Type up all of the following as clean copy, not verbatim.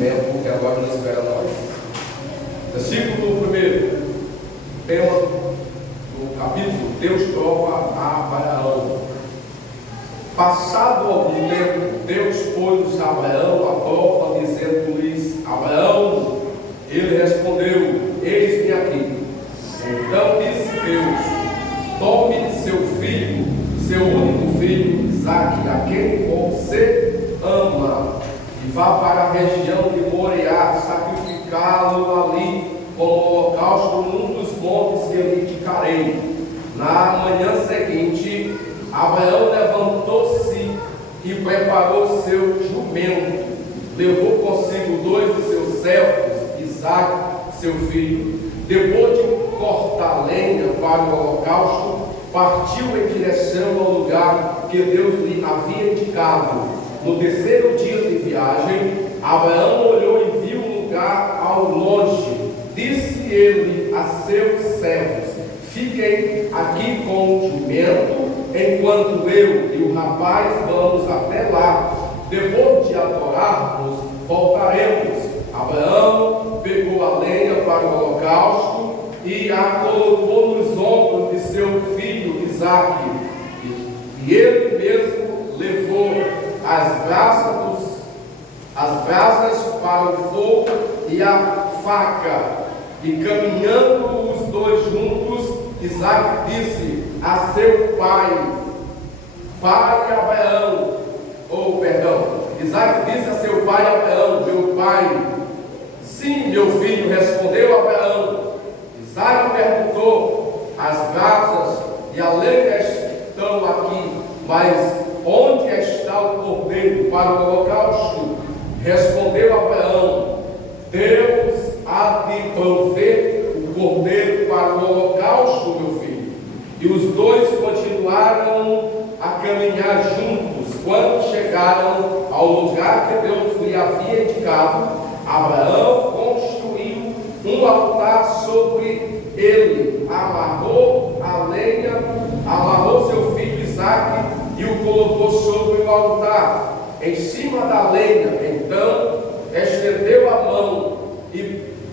tempo que agora não espera nós. Versículo 1, tema do capítulo: Deus prova a Abraão. Passado algum tempo, Deus pôs a Abraão à prova, dizendo-lhes: Abraão. Ele respondeu: Eis-me aqui. Então disse Deus: Tome seu filho, seu único filho, Isaque, a quem você ama, e vá para a região de Moriá, sacrificá-lo ali como holocausto num dos montes que eu lhe indicarei. Na manhã seguinte, Abraão levantou-se e preparou seu jumento. Levou consigo 2 de seus servos, Isaque, seu filho. Depois de cortar lenha para o holocausto, partiu em direção ao lugar que Deus lhe havia indicado. No terceiro dia de viagem, Abraão olhou e viu um lugar ao longe. Disse ele a seus servos: Fiquem aqui com o jumento, enquanto eu e o rapaz vamos até lá. Depois de adorarmos, voltaremos. Abraão pegou a lenha para o holocausto e a colocou nos ombros de seu filho Isaque. E ele mesmo levou as brasas para o fogo e a faca. E caminhando os dois juntos, Isaque disse a seu pai Abraão, Isaque disse a seu pai Abraão: Meu pai. Sim, meu filho, respondeu Abraão. Isaque perguntou: As brasas e a lenha estão aqui, mas onde está o cordeiro para o holocausto? Respondeu Abraão: Deus há de prover o cordeiro para o holocausto, meu filho. E os dois continuaram a caminhar juntos. Quando chegaram ao lugar que Deus lhe havia indicado, Abraão construiu um altar sobre ele, amarrou a lenha, amarrou seu filho Isaque e o colocou sobre o altar, em cima da lenha. Então estendeu a mão e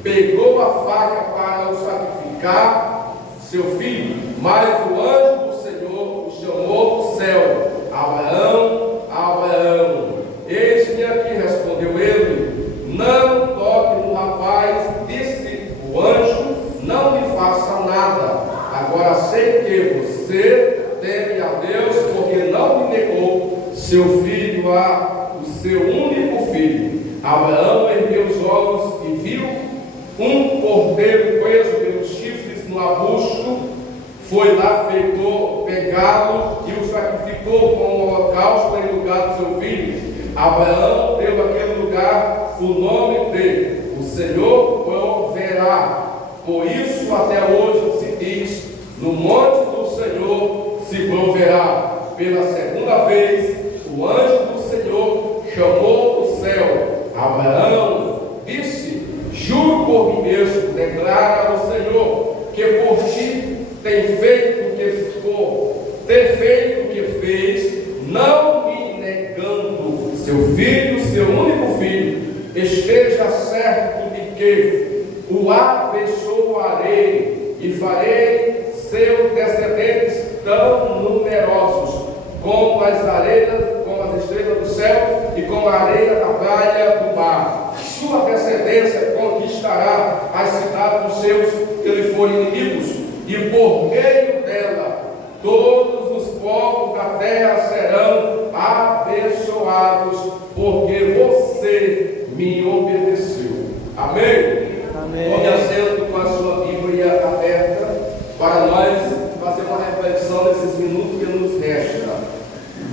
pegou a faca para o sacrificar seu filho. Mas o anjo do Senhor o chamou do céu: Abraão, Abraão. Eis-me aqui, respondeu ele. Não toque no rapaz, disse o anjo, não me faça nada. Agora sei que você teme a Deus, porque não me negou seu filho, o seu único filho. Abraão ergueu os olhos e viu um cordeiro preso pelos chifres no arbusto. Foi lá, pegá-lo e o sacrificou como holocausto em lugar do seu filho. Abraão deu àquele lugar o nome de: O Senhor proverá. Por isso até hoje se diz: No monte do Senhor se proverá. Pela segunda vez, o anjo do Senhor chamou do céu: Abraão. Disse: Juro por mim mesmo, declara ao Senhor, que por ti ter feito o que fez, não me negando seu filho, seu único filho. Esteja certo de que o abençoarei e farei seus descendentes tão numerosos como as estrelas do céu e como a areia da praia do mar. Sua descendência conquistará as cidades dos seus que lhe forem inimigos, e por meio dela todos os povos da terra serão abençoados, porque você me obedeceu. Amém? Amém. Tome assento com a sua Bíblia aberta para nós fazer uma reflexão nesses minutos que nos resta.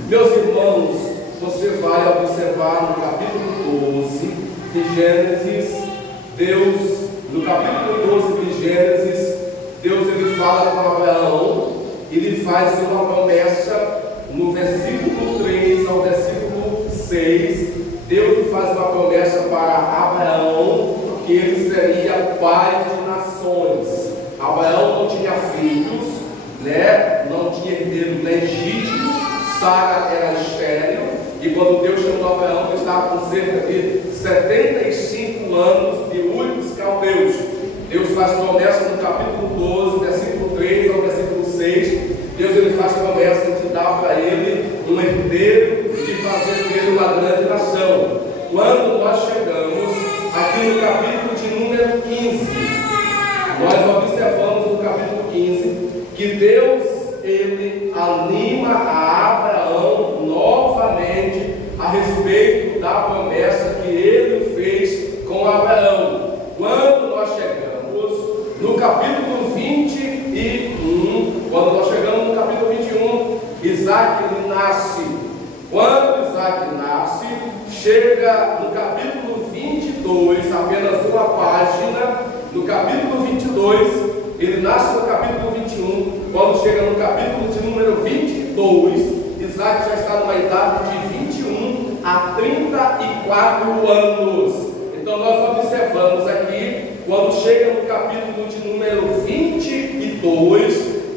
Meus irmãos, você vai observar no capítulo 12 de Gênesis, no capítulo 12 de Gênesis, Deus ele fala com Abraão, ele faz uma promessa no versículo 3 ao versículo 6. Deus lhe faz uma promessa para Abraão, que ele seria pai de nações. Abraão não tinha filhos, não tinha herdeiro legítimo. Sara era estéril, E quando Deus chamou Abraão, ele estava com cerca de 75 anos de Ur dos Caldeus. Deus faz promessa no capítulo 12, versículo 3 ao versículo 6. Deus ele faz promessa de dar para ele um herdeiro e de fazer dele uma grande nação. Quando nós chegamos aqui no capítulo de número 15, nós observamos no capítulo 15 que Deus ele anima a Abraão novamente a respeito da promessa que ele fez com Abraão. Quando nós chegamos no capítulo 21, quando nós chegamos no capítulo 21, Isaac ele nasce. Quando Isaac nasce, chega no capítulo 22, apenas uma página, no capítulo 22, ele nasce no capítulo 21, quando chega no capítulo de número 22, Isaac já está numa idade de 21 a 34 anos. Então nós observamos aqui, quando chega no capítulo de número 22,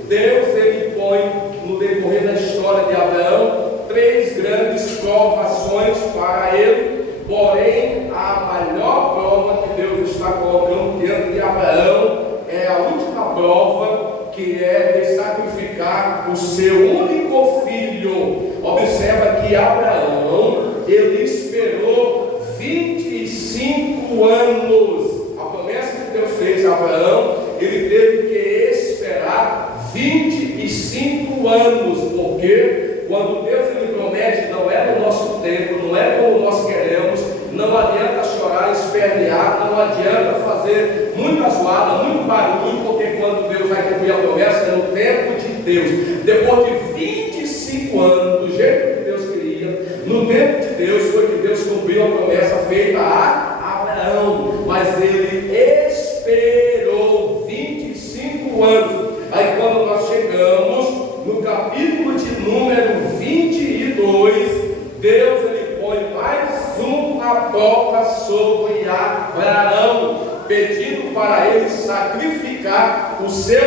Deus ele põe no decorrer da história de Abraão 3 grandes provações para ele. Porém, a maior prova que Deus está colocando diante de Abraão é a última prova, que é de sacrificar o seu único filho. Observa que Abraão, ele esperou 25 anos. A promessa que Deus fez a Abraão, ele teve que esperar 25 anos, porque quando Deus ele promete, não é no nosso tempo, não é como nós queremos. Não adianta chorar, espernear, não adianta fazer muita zoada, muito barulho, porque quando Deus vai cumprir a promessa é no tempo de Deus. Depois de 25 anos, do jeito que Deus queria, no tempo de Deus, foi que Deus cumpriu a promessa feita a Abraão. Mas ele esperou 25 anos. Aí quando nós chegamos no capítulo de número 22, Deus ele põe mais uma prova sobre Abraão, pedindo para ele sacrificar o seu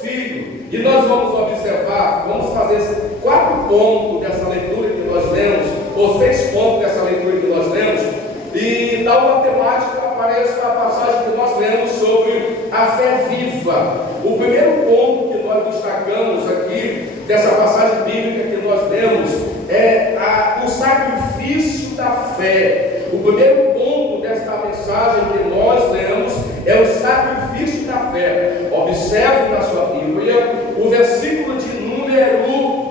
filho. E nós vamos observar, vamos fazer 4 pontos dessa leitura que nós lemos, ou 6 pontos dessa leitura que nós lemos, e dá uma temática aparece na passagem que nós lemos sobre a fé viva. O primeiro ponto que nós destacamos aqui dessa passagem bíblica que nós lemos é o sacrifício da fé. O primeiro ponto desta mensagem que nós lemos é o sacrifício da fé. Observe na sua Bíblia o versículo de número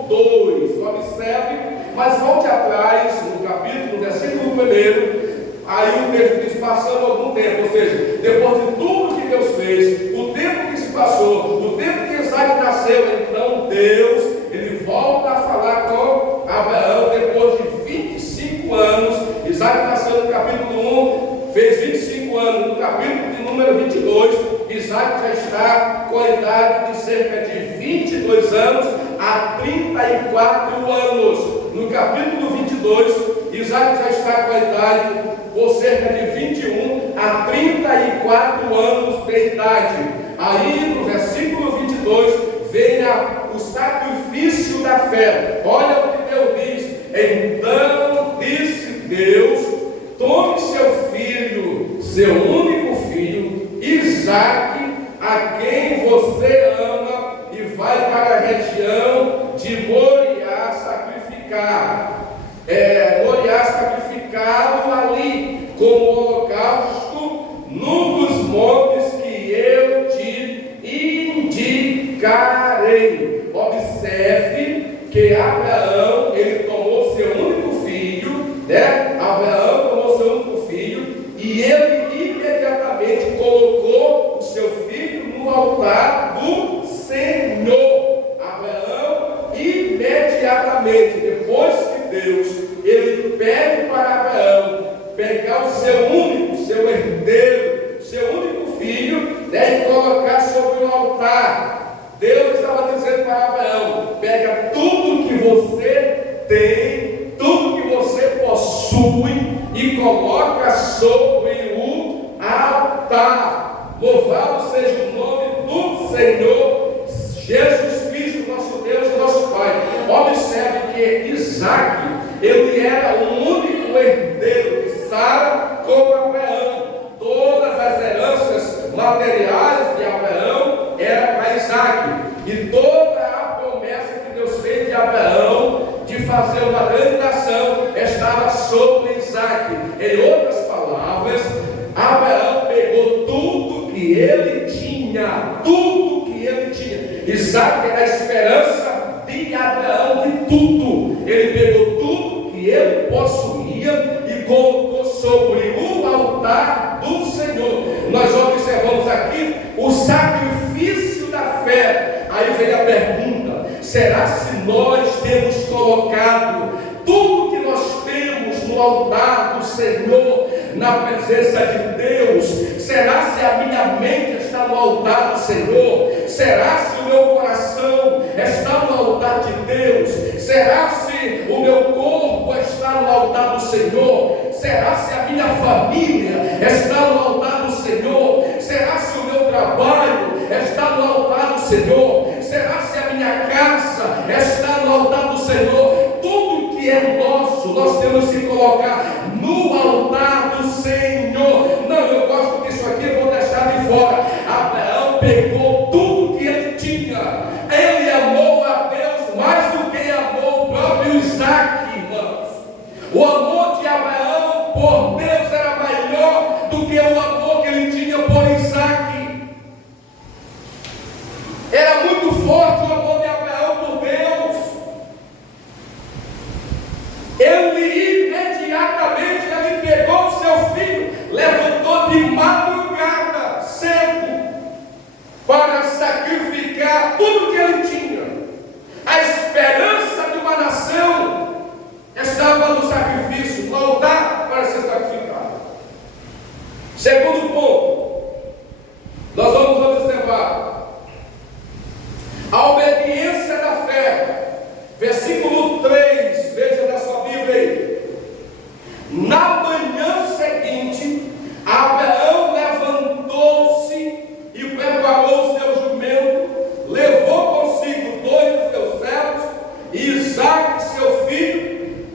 2. Observe, mas volte atrás no capítulo, no versículo 1. Aí o texto diz, passando algum tempo, ou seja, depois de tudo que Deus fez, o tempo que se passou, o tempo que Isaac nasceu, então Deus, ele volta a falar com Abraão depois de 25 anos. Isaac nasceu no capítulo 1, fez 25 anos. No capítulo de número 22, Isaac já está com a idade de cerca de 22 anos a 34 anos. No capítulo 22, Isaac já está com a idade por cerca de 21 a 34 anos de idade. Aí no versículo 22 vem o sacrifício da fé. Olha o que Deus diz. Então disse Deus: tome seu filho, seu único filho, Isaque, a quem você ama, e vai para a região de Moriá sacrificar. Moriá sacrificá-lo ali como holocausto num dos montes que eu te indicarei. Observe que Abraão, ele tomou seu único filho, né? Abraão tomou seu único filho e ele imediatamente colocou o seu filho no altar do Senhor. Abraão imediatamente, depois que Deus ele pede para Abraão pegar o seu único, seu herdeiro, seu único filho, né, e colocar sobre o altar, Deus estava dizendo para Abraão: pega tudo que você tem, tudo que você possui e coloca sobre o altar. Louvado seja o nome do Senhor Jesus Cristo, nosso Deus e nosso Pai. Observe que Isaque, ele era o único herdeiro de Sara como Abraão. Todas as heranças materiais de Abraão eram para Isaac, e toda a promessa que Deus fez de Abraão de fazer uma grande nação estava sobre Isaac. Em outras palavras, Abraão pegou tudo que ele tinha, tudo que ele tinha. Isaac era a esperança de Abraão de tudo. Ele pegou tudo que ele possuía e colocou sobre o altar do Senhor. Nós observamos aqui o sacrifício da fé. Aí vem a pergunta: será se nós temos colocado tudo que nós temos no altar do Senhor, na presença de Deus? Será se a minha mente está no altar do Senhor? Será se o meu coração está no altar de Deus? Será se o meu corpo está no altar do Senhor? Será se a minha família está no altar do Senhor? Será se o meu trabalho está no altar do Senhor? Será se a minha casa está no altar do Senhor? Tudo que é nosso, nós temos que colocar no altar do Senhor. Não, eu gosto disso aqui, eu vou deixar de fora. Abraão pegou tudo que ele tinha. Ele amou a Deus mais do que amou o próprio Isaac, irmãos. O amor de Abraão por Deus era maior do que o amor que ele tinha por Isaac. Era muito forte o amor de Abraão por Deus. Ele imediatamente pegou seu filho, levantou de madrugada cedo para sacrificar tudo que ele tinha. A esperança de uma nação estava no sacrifício, no altar para ser sacrificado. Segundo ponto, nós vamos observar a obediência da fé. Versículo 3, veja na sua Bíblia aí. Na manhã seguinte, Abraão levantou-se e preparou o seu jumento, levou consigo 2 dos seus servos e Isaque, seu filho.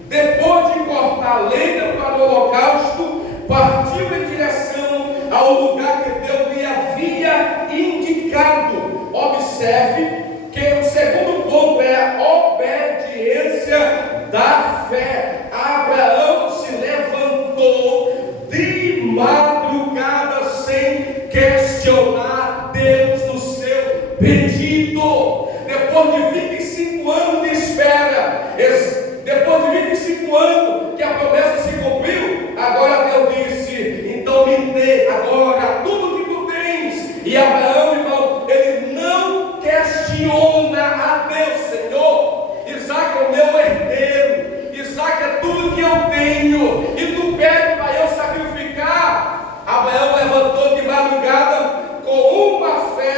Depois de cortar lenha para o holocausto, partiu em direção ao lugar que Deus lhe havia indicado. Observe que o segundo ponto é a obediência da fé. Abraão se levantou de madrugada sem questionar Deus no seu pedido. Depois de 25 anos de espera, depois de 25 anos que a promessa se cumpriu, agora Deus disse: então me dê agora tudo que tu tens. E Abraão, irmão, ele não questiona a Deus. Senhor, Isaac é o meu herdeiro, Isaac é tudo que eu tenho, e tu pede para eu sacrificar. Abraão levantou de madrugada com uma fé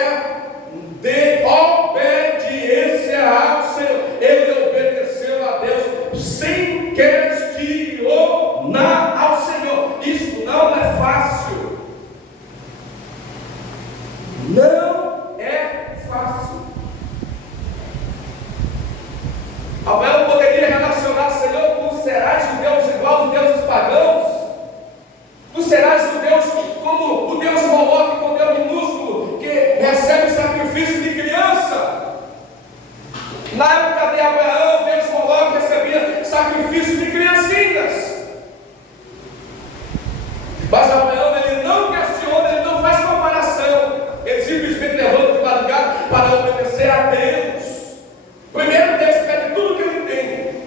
de obediência ao Senhor. Ele obedeceu a Deus sem questionar ao Senhor. Isso não é fácil. Não é fácil. Abraão poderia relacionar: Senhor, tu serás um Deus igual aos deuses pagãos? Tu serás um Deus como o Deus Moloque, com Deus minúsculo, que recebe sacrifício de criança? Na época de Abraão, Deus Moloque recebia sacrifício de criancinhas. Mas Abraão, ele não questiona, ele não faz comparação. Ele simplesmente levanta de madrugada para obedecer a Deus. Primeiro, Deus pede tudo que ele tem,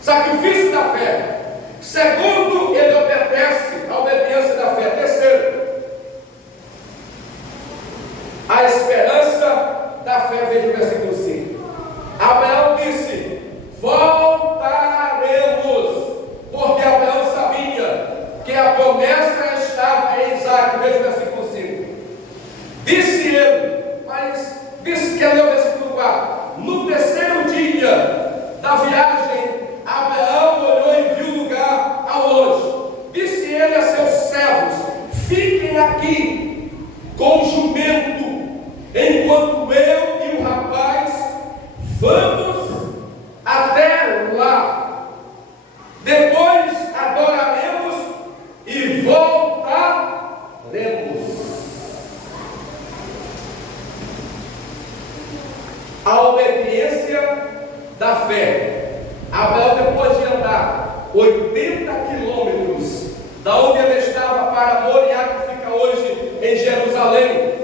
sacrifício da fé. Segundo, ele obedece a obediência da fé. Terceiro, a esperança da fé. Veja o versículo 5. Abraão disse: voltaremos, porque Abraão sabia que a promessa estava em Isaac. Veja o versículo 5. Disse ele, mas disse que é o versículo 4. No terceiro dia da viagem, Abraão olhou e viu o lugar ao longe. Disse ele a seus servos: fiquem aqui com o jumento, enquanto eu e o rapaz vamos até lá. fé. Abraão, depois de andar 80 quilômetros da onde ele estava para Moriá, que fica hoje em Jerusalém,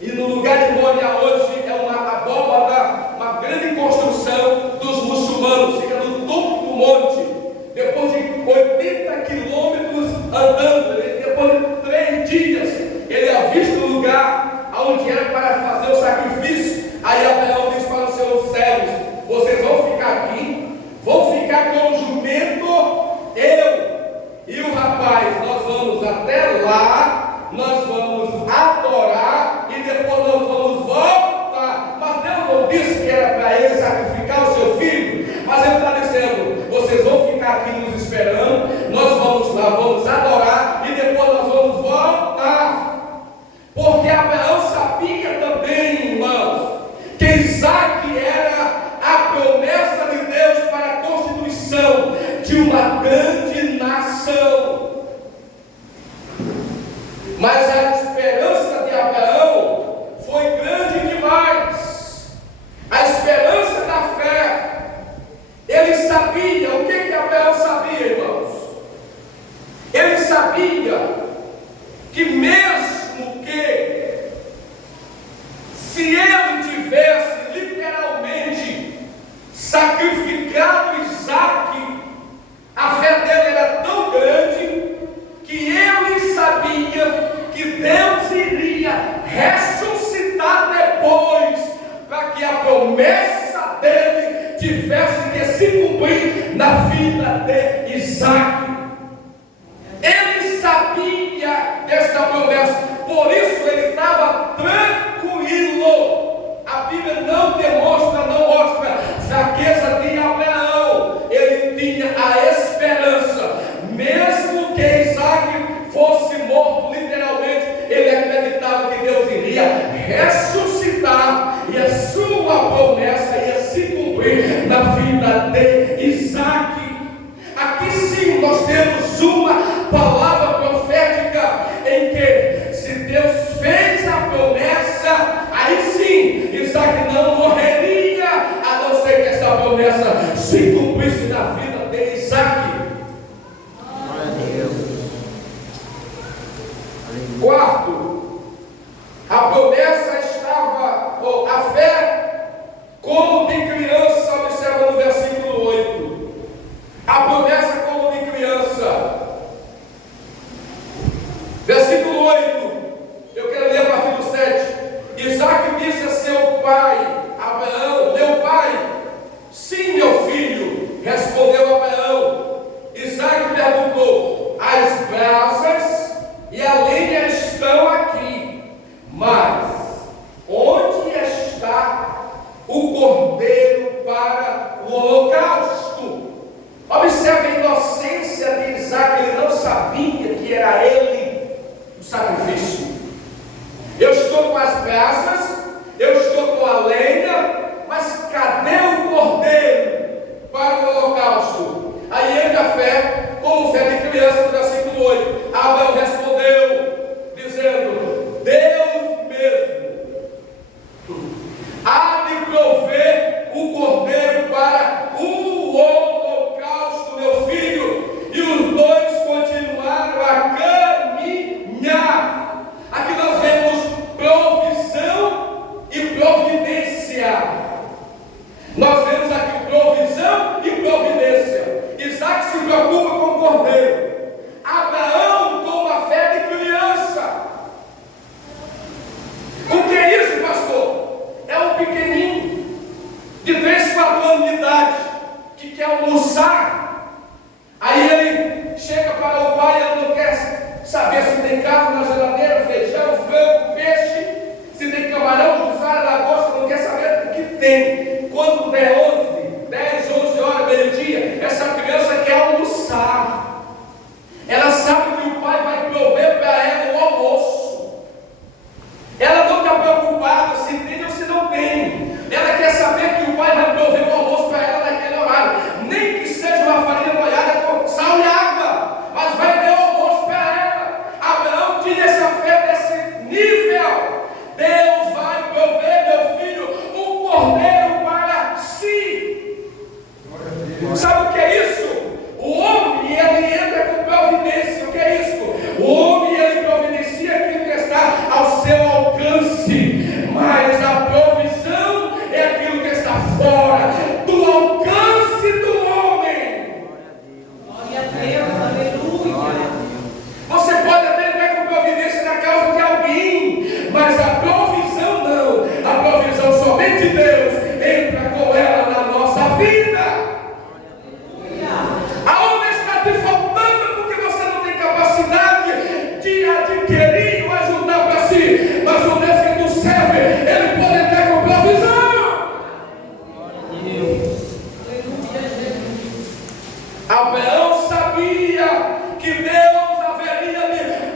e no lugar de Moriá hoje é uma abóbada, uma grande construção dos muçulmanos, fica no topo do monte. Depois de 80 quilômetros andando, depois de 3 dias, ele avista o lugar onde era para fazer o sacrifício. Aí Abraão diz para os seus servos: vocês vão ficar aqui, vão ficar com o jumento, eu e o rapaz, nós vamos até lá, nós vamos adorar e depois nós vamos voltar. Mas Deus não disse que era para ele sacrificar o seu filho, mas ele está dizendo: vocês vão ficar aqui nos esperando, nós vamos lá, vamos adorar e depois nós vamos voltar. Porque Abraão sabia também, irmãos, que Isaac era a promessa de Deus para a constituição de uma grande nação. Mas a esperança de Abraão foi grande demais. A esperança da fé. Ele sabia, o que Abraão sabia, irmãos? Ele sabia que mesmo que se ele tivesse literalmente sacrificado Isaac, a fé dele era tão grande que ele sabia que Deus iria ressuscitar depois, para que a promessa dele tivesse que se cumprir na vida de Isaac. Ele sabia desta promessa, por isso ele estava tranquilo. A Bíblia não demonstra, não mostra fraqueza de Abraão. Ele tinha a esperança, mesmo que Isaac fosse morto literalmente, ele acreditava que Deus iria ressuscitar e a sua promessa ia se cumprir na vida de Isaac. Aqui sim nós temos uma palavra profética em que, se Deus fez a promessa, aí sim Isaac não morreria, a não ser que essa promessa se cumprisse na vida de Isaac. Quarto, a promessa estava, ou a fé, como de criança. Observa no versículo 8. A promessa como de criança. Versículo 8. Eu quero ler a partir do 7. Isaac disse a seu pai Abraão: meu pai. Sim, meu filho, respondeu Abraão. Isaac perguntou: as brasas e a lenha estão aqui, mas onde está o cordeiro para o holocausto? Observe a inocência de Isaac. Ele não sabia que era ele o sacrifício. Eu estou com as brasas, eu estou com a lenha, mas cadê o cordeiro para o holocausto? Aí entra a fé, como fé de criança, no versículo 8. Abraão respondeu, dizendo: Deus mesmo há de prover o cordeiro para o holocausto, meu filho. E os dois continuaram a caminhar. Aqui nós vemos provisão e providência. Nós vemos aqui provisão e providência. Isaac se preocupa com o cordeiro. Abraão, com uma fé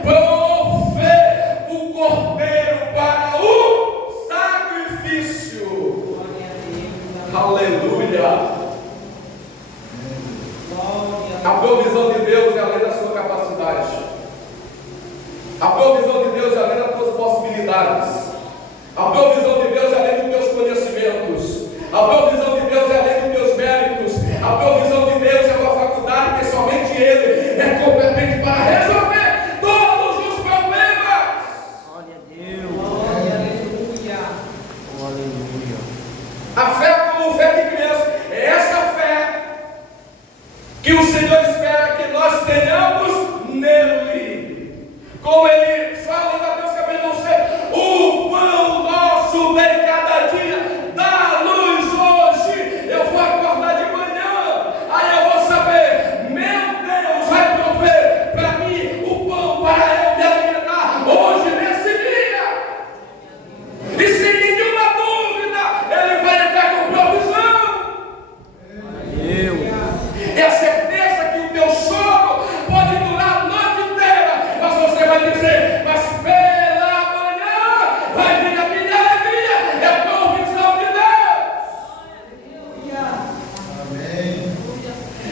prover o cordeiro para o sacrifício. Aleluia. A provisão de Deus é além da sua capacidade. A provisão de Deus é além das suas possibilidades. A provisão de Deus é além dos teus conhecimentos. A provisão de Deus é além dos teus méritos. A provisão de Deus é uma faculdade que somente Ele é competente para resolver todos os problemas. Glória a Deus. Glória, aleluia. Aleluia. A fé como fé de criança. É essa fé que o Senhor espera que nós tenhamos nele. Como Ele fala em Mateus capítulo 6, o pão nosso de cada dia dá-nos hoje. Eu vou acordar de manhã, aí eu vou saber, meu Deus vai prover para mim o pão para eu me alimentar hoje nesse dia. E sem nenhuma dúvida, Ele vai entrar com provisão. É a certeza que o teu sono pode durar a noite inteira, mas você vai dizer, mas pela manhã vai vir a minha alegria. É a provisão de Deus. Amém.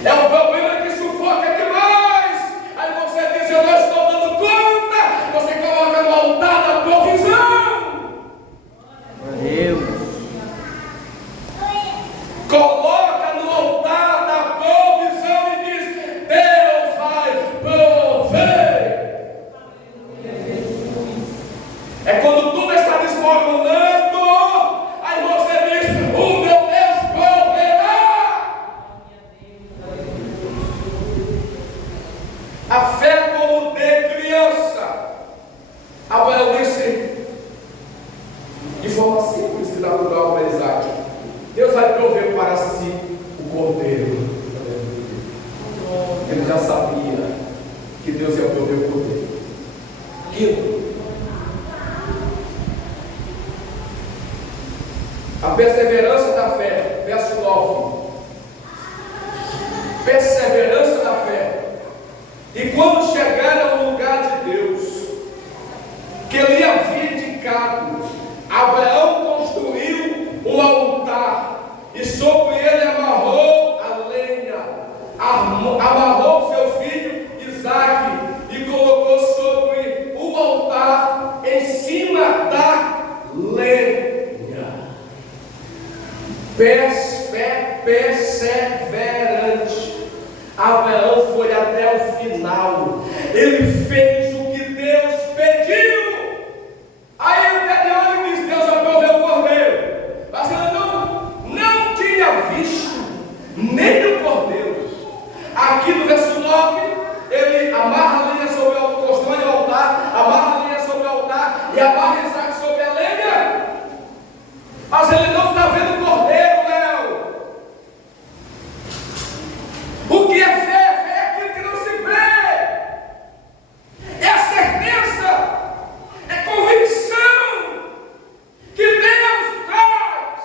É um problema que sufoca demais. Aí você diz, eu não estou dando conta. Você coloca no altar da provisão. Deus. Coloca no altar da provisão e diz, Deus vai prover. É quando tudo está desmoronando, aí você diz, o meu Deus proverá. A fé como de criança. Abraão disse, de forma simples e natural para Isaac, Deus vai prover para si o cordeiro. Ele já sabia que Deus ia prover o cordeiro. Quinto, a perseverança da fé, verso 9. Perseverança da fé. E quando chegaram no lugar de Deus, que ele havia indicado, Abraão construiu um altar e sobre ele amarrou a lenha, amarrou seu filho Isaque e colocou sobre o altar em cima da lenha. Fé perseverante. Abraão foi até o final. Ele fez o que Deus pediu. Aí ele olha e diz, Deus vai prover o cordeiro. Mas ele não tinha visto nem o cordeiro. Aqui no verso 9, ele amarra a lenha sobre o altar, constrói o altar, amarra a lenha sobre o altar e amarra Isaac sobre a lenha. Mas ele não está vendo o cordeiro, Léo. O que é fé? Fé é aquilo que não se vê. É a certeza, é convicção que Deus traz,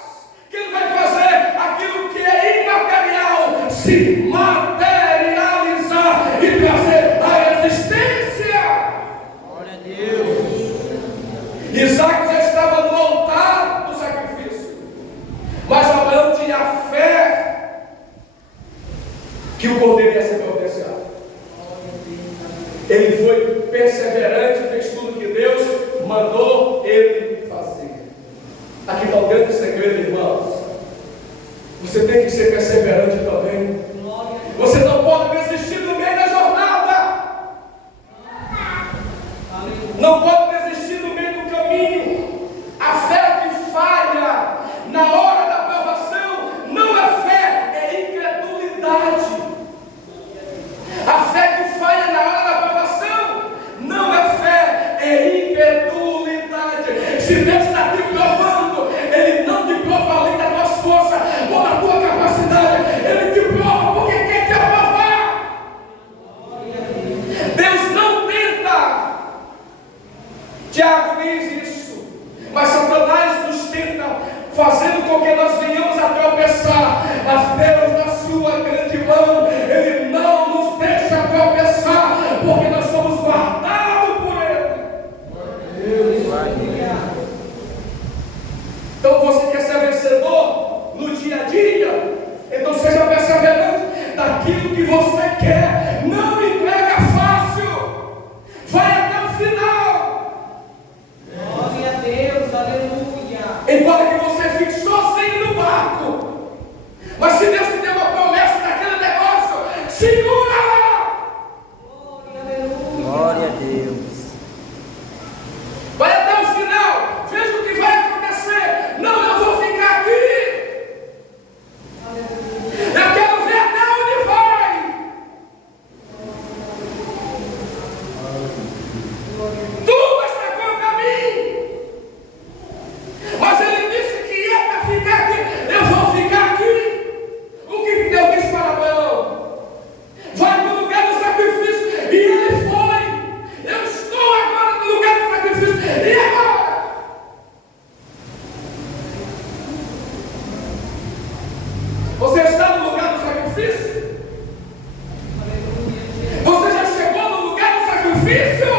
que Ele vai fazer aquilo que é imaterial se materializar e trazer a existência. Glória a Deus. Isaac já estava no altar do sacrifício, mas Abraão tinha fé que o cordeiro ia ser providenciado. Ele foi perseverante, fez tudo que Deus mandou ele fazer. Aqui está o grande segredo, irmãos. Você tem que ser perseverante também. Você não pode desistir no meio da jornada. Não pode desistir no meio do caminho. A fé que falha na hora da provação não é fé, é incredulidade. A fé que falha na hora da provação não é fé, é incredulidade. Se Deus está te provando, Ele não te prova além das tuas forças ou da tua capacidade. Ele te prova porque quer te aprovar. Deus não tenta. Tiago diz isso. Mas Satanás nos tenta, fazendo com que nós venhamos a tropeçar. Mas Deus, na sua grande mão, Ele não nos deixa tropeçar, porque nós somos guardados por Deus. Vai até o final, veja o que vai acontecer. Não, eu vou ficar aqui. Eu quero ver até onde vai. Tudo está contra mim. Mas ele disse que é para ficar aqui. Eu vou ficar aqui. O que Deus disse para Abraão? Vai para o lugar do sacrifício. E ele foi. Eu estou agora no lugar do sacrifício. E agora? Você está no lugar do sacrifício? Você já chegou no lugar do sacrifício?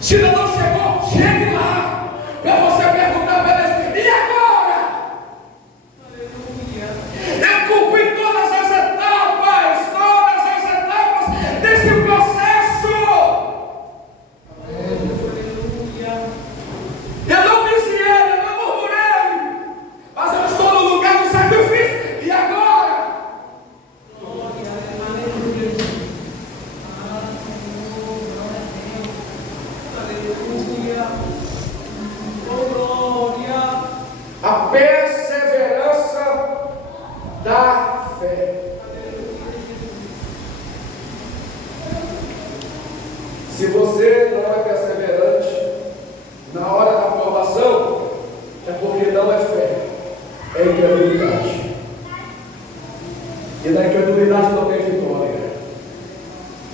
Se ainda não chegou, chegue lá. Para você perguntar para Deus: e agora? Eu cumpri todas as etapas desse processo. Eu não desviei, eu não murmurei, mas eu estou no lugar do sacrifício. E agora? A perseverança da fé. Se você não é perseverante na hora da aprovação, é porque não é fé, é incredulidade. E na incredulidade não tem vitória.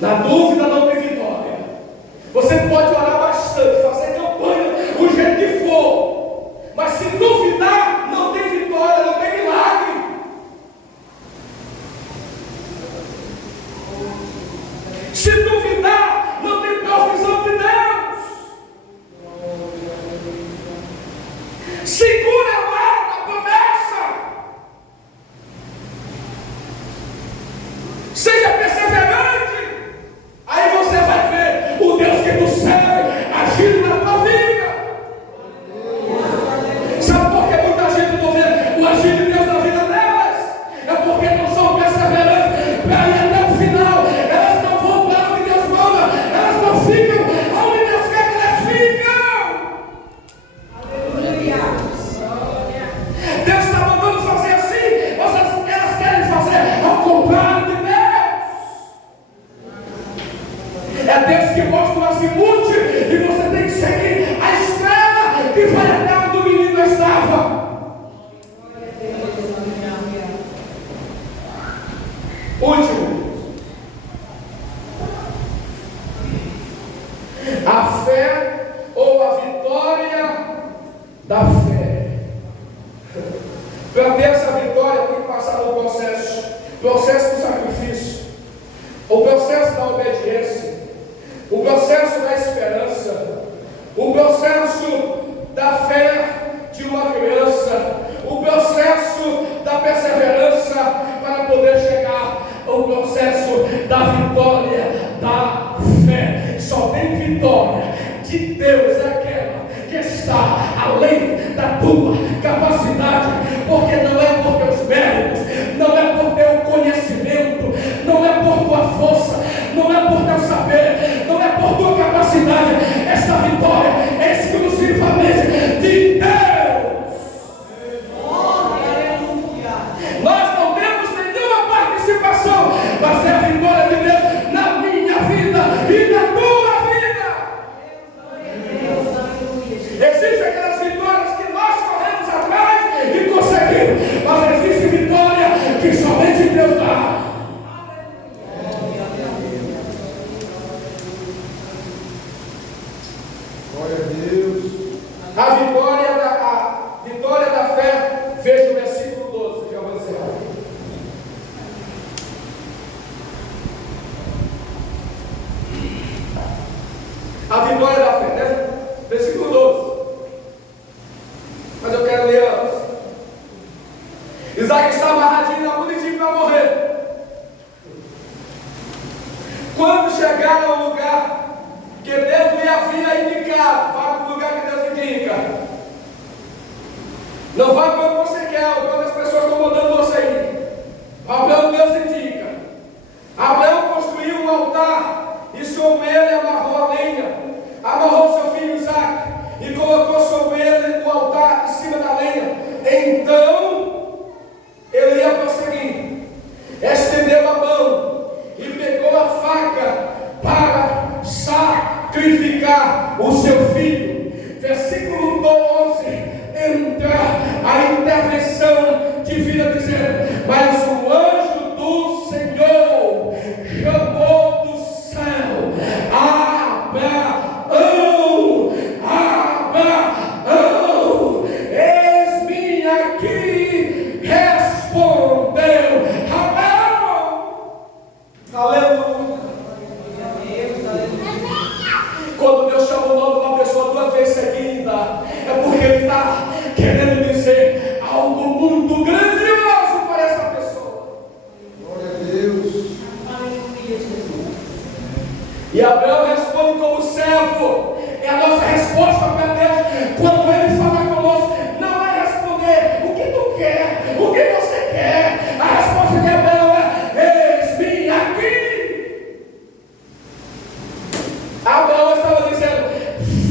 Na dúvida não tem vitória. Você pode orar bastante, fazer campanha, o jeito que for, mas se duvidar, não tem vitória, não tem milagre. Se duvidar, não tem provisão de Deus. Segura lá na promessa. Seja perseverante. Aí você vai ver o Deus que tu serve agindo na tua vida. Sabe por que muita gente não vê o agir de Deus na vida delas? É porque não são perseverantes para ir até o final. Elas não vão para onde Deus manda. Elas não ficam onde Deus quer que elas ficam. Deus está mandando fazer assim, elas querem fazer ao contrário de Deus. É Deus que mostra o azimuth e você tem que seguir a estrela que vai até onde o menino estava. Último. A fé ou a vitória da fé. Para ter essa vitória tem que passar no processo do sacrifício, o processo da obediência, o processo da esperança, o processo da fé de uma criança, o processo da perseverança para poder chegar ao processo da vitória da fé. Só tem vitória de Deus aquela que está além da tua capacidade, porque não é por teus méritos, não é por teu conhecimento, não é por tua força, não é por teu saber, não é por tua capacidade. Esta vitória é exclusivamente de Deus. Nós não temos nenhuma participação, mas é a vitória de Deus na minha vida e na tua vida. Existem aquelas vitórias que nós corremos atrás e conseguimos, mas existe vitória que somente Deus dá. Glória a Deus. A vitória da fé, veja o versículo 12, que eu vou encerrar. A vitória da fé, né? Versículo 12. Mas eu quero ler antes. Isaac está amarradinho na bonitinho para morrer. Quando chegaram ao lugar que Deus lhe havia indicado, vá para o lugar que Deus indica. Não vá para onde você quer, ou quando as pessoas estão mandando você ir. Vá para onde Deus indica. Abraão sobre ele amarrou a lenha, amarrou seu filho Isaque e colocou sobre ele o altar em cima da lenha. Então ele ia prosseguir, estendeu a mão e pegou a faca para sacrificar o seu filho. Versículo 12, entra a intervenção divina dizendo: mas o anjo do Senhor chamou do céu: Abraão, Abraão, eis-me aqui. Respondeu Abraão. Aleluia. Quando Deus chama o nome de uma pessoa 2 vezes seguida, é porque Ele está querendo dizer algo muito grandioso para essa pessoa. Glória a Deus. E Abraão responde como servo. É a nossa resposta para Deus quando Ele fala conosco. Não é responder o que tu quer, o que você quer. A resposta de Abraão é: eis-me aqui. Abraão estava dizendo: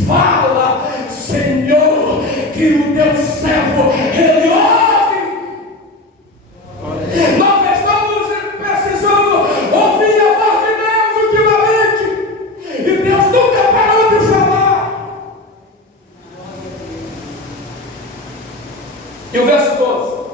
fala, Senhor, que o teu servo, ele ouve. Nós estamos precisando ouvir a voz de Deus ultimamente, e Deus nunca parou de falar. E o verso 12: